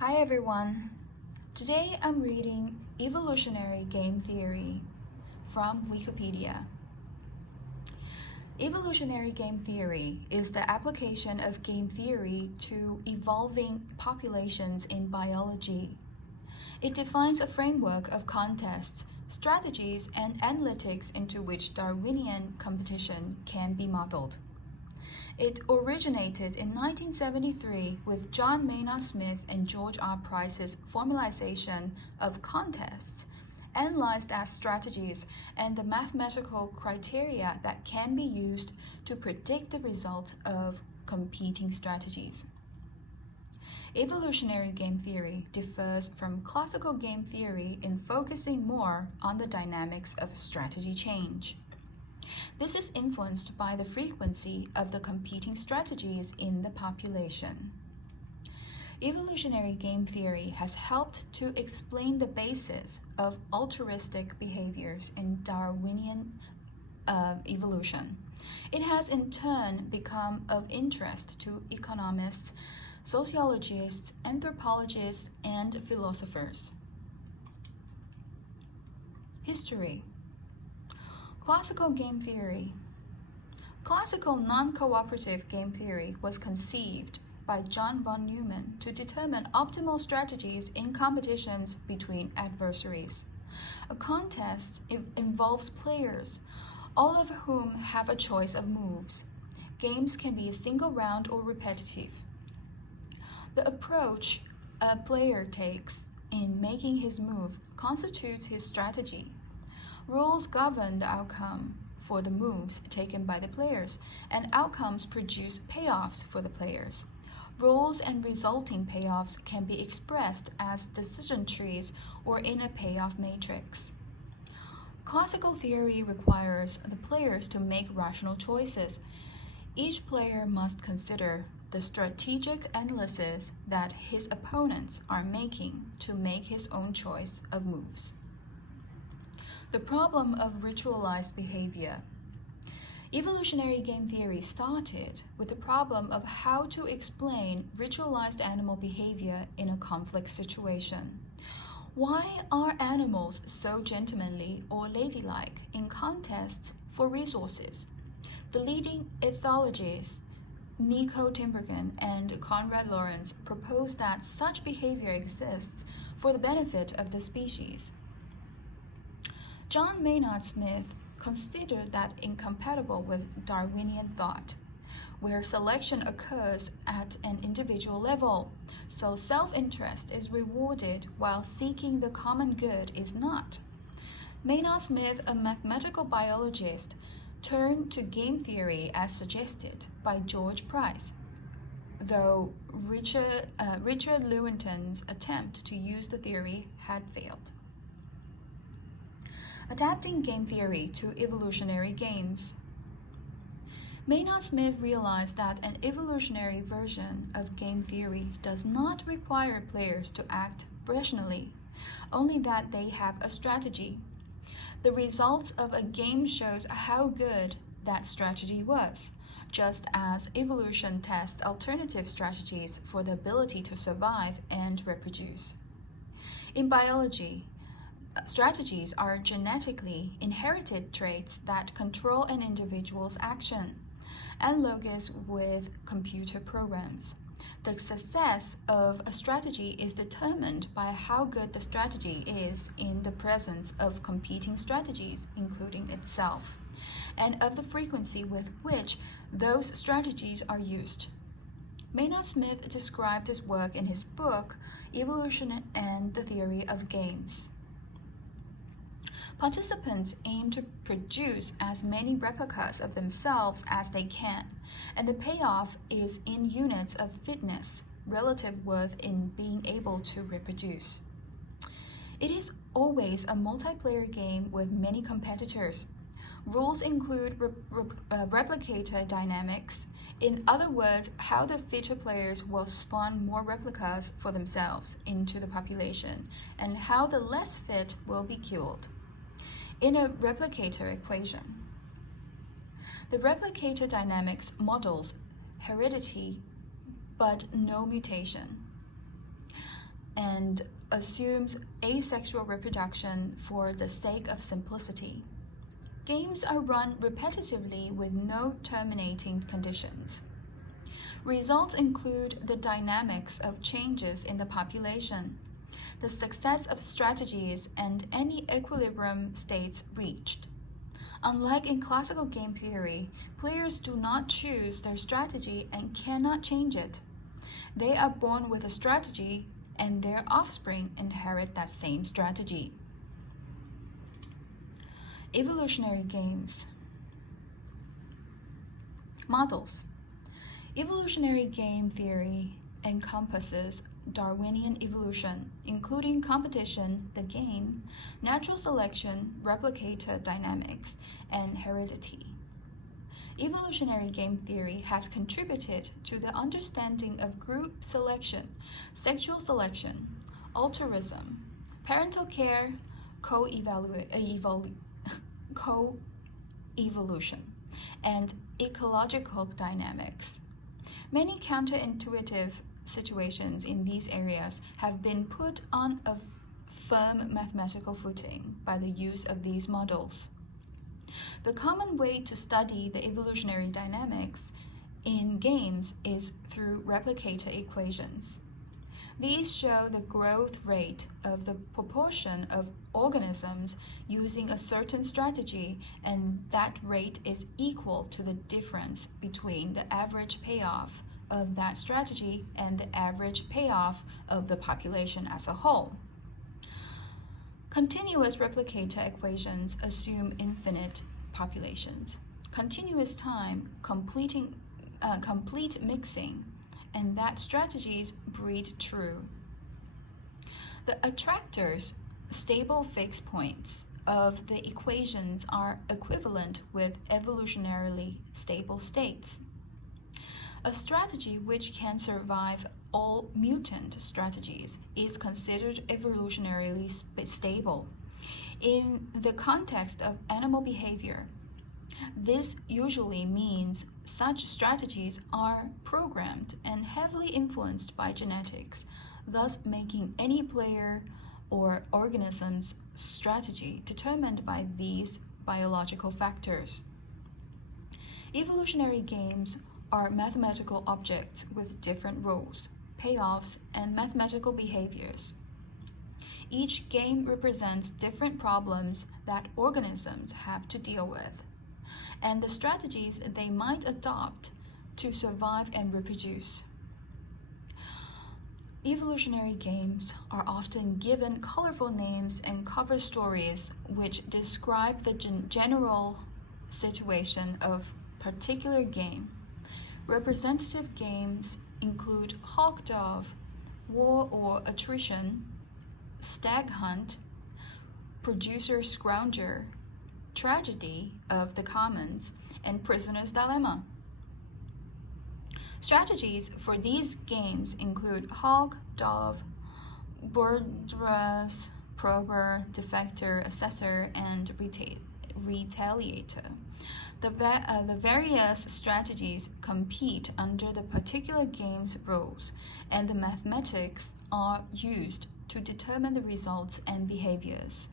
Hi everyone. Today I'm reading Evolutionary Game Theory from Wikipedia. Evolutionary game theory is the application of game theory to evolving populations in biology. It defines a framework of contests, strategies, and analytics into which Darwinian competition can be modeled. It originated in 1973 with John Maynard Smith and George R. Price's formalization of contests, analyzed as strategies and the mathematical criteria that can be used to predict the results of competing strategies. Evolutionary game theory differs from classical game theory in focusing more on the dynamics of strategy change. This is influenced by the frequency of the competing strategies in the population. Evolutionary game theory has helped to explain the basis of altruistic behaviors in Darwinian evolution. It has in turn become of interest to economists, sociologists, anthropologists, and philosophers. History. Classical game theory. Classical non-cooperative game theory was conceived by John von Neumann to determine optimal strategies in competitions between adversaries. A contest involves players, all of whom have a choice of moves. Games can be a single round or repetitive. The approach a player takes in making his move constitutes his strategy. Rules govern the outcome for the moves taken by the players, and outcomes produce payoffs for the players. Rules and resulting payoffs can be expressed as decision trees or in a payoff matrix. Classical theory requires the players to make rational choices. Each player must consider the strategic analysis that his opponents are making to make his own choice of moves. The problem of ritualized behavior. Evolutionary game theory started with the problem of how to explain ritualized animal behavior in a conflict situation. Why are animals so gentlemanly or ladylike in contests for resources? The leading ethologists, Nico Tinbergen and Konrad Lorenz, propose that such behavior exists for the benefit of the species. John Maynard Smith considered that incompatible with Darwinian thought, where selection occurs at an individual level, so self-interest is rewarded while seeking the common good is not. Maynard Smith, a mathematical biologist, turned to game theory as suggested by George Price, though Richard Lewontin's attempt to use the theory had failed. Adapting game theory to evolutionary games. Maynard Smith realized that an evolutionary version of game theory does not require players to act rationally, only that they have a strategy. The results of a game shows how good that strategy was, just as evolution tests alternative strategies for the ability to survive and reproduce. In biology, strategies are genetically inherited traits that control an individual's action, analogous with computer programs. The success of a strategy is determined by how good the strategy is in the presence of competing strategies, including itself, and of the frequency with which those strategies are used. Maynard Smith described his work in his book, Evolution and the Theory of Games. Participants aim to produce as many replicas of themselves as they can, and the payoff is in units of fitness, relative worth in being able to reproduce. It is always a multiplayer game with many competitors. Rules include replicator dynamics, in other words, how the fitter players will spawn more replicas for themselves into the population, and how the less fit will be killed. In a replicator equation, the replicator dynamics models heredity but no mutation. and assumes asexual reproduction for the sake of simplicity. Games are run repetitively with no terminating conditions. Results include the dynamics of changes in the population, the success of strategies, and any equilibrium states reached. Unlike in classical game theory, players do not choose their strategy and cannot change it. They are born with a strategy, and their offspring inherit that same strategy. Evolutionary games. Models. Evolutionary game theory encompasses Darwinian evolution, including competition, the game, natural selection, replicator dynamics, and heredity. Evolutionary game theory has contributed to the understanding of group selection, sexual selection, altruism, parental care, co-evolution, and ecological dynamics. Many counterintuitive situations in these areas have been put on a firm mathematical footing by the use of these models. The common way to study the evolutionary dynamics in games is through replicator equations. These show the growth rate of the proportion of organisms using a certain strategy, and that rate is equal to the difference between the average payoff of that strategy and the average payoff of the population as a whole. Continuous replicator equations assume infinite populations, continuous time, complete mixing, and that strategies breed true. The attractors, stable fixed points of the equations, are equivalent with evolutionarily stable states. A strategy which can survive all mutant strategies is considered evolutionarily stable. In the context of animal behavior, this usually means such strategies are programmed and heavily influenced by genetics, thus making any player or organism's strategy determined by these biological factors. Evolutionary games are mathematical objects with different rules, payoffs, and mathematical behaviors. Each game represents different problems that organisms have to deal with, and the strategies they might adopt to survive and reproduce. Evolutionary games are often given colorful names and cover stories which describe the general situation of particular game. Representative games include Hog Dove, War or Attrition, Stag Hunt, Producer Scrounger, Tragedy of the Commons, and Prisoner's Dilemma. Strategies for these games include Hog, Dove, Bourgeois, Prober, Defector, Assessor, and Retaliator. The various strategies compete under the particular game's rules, and the mathematics are used to determine the results and behaviors.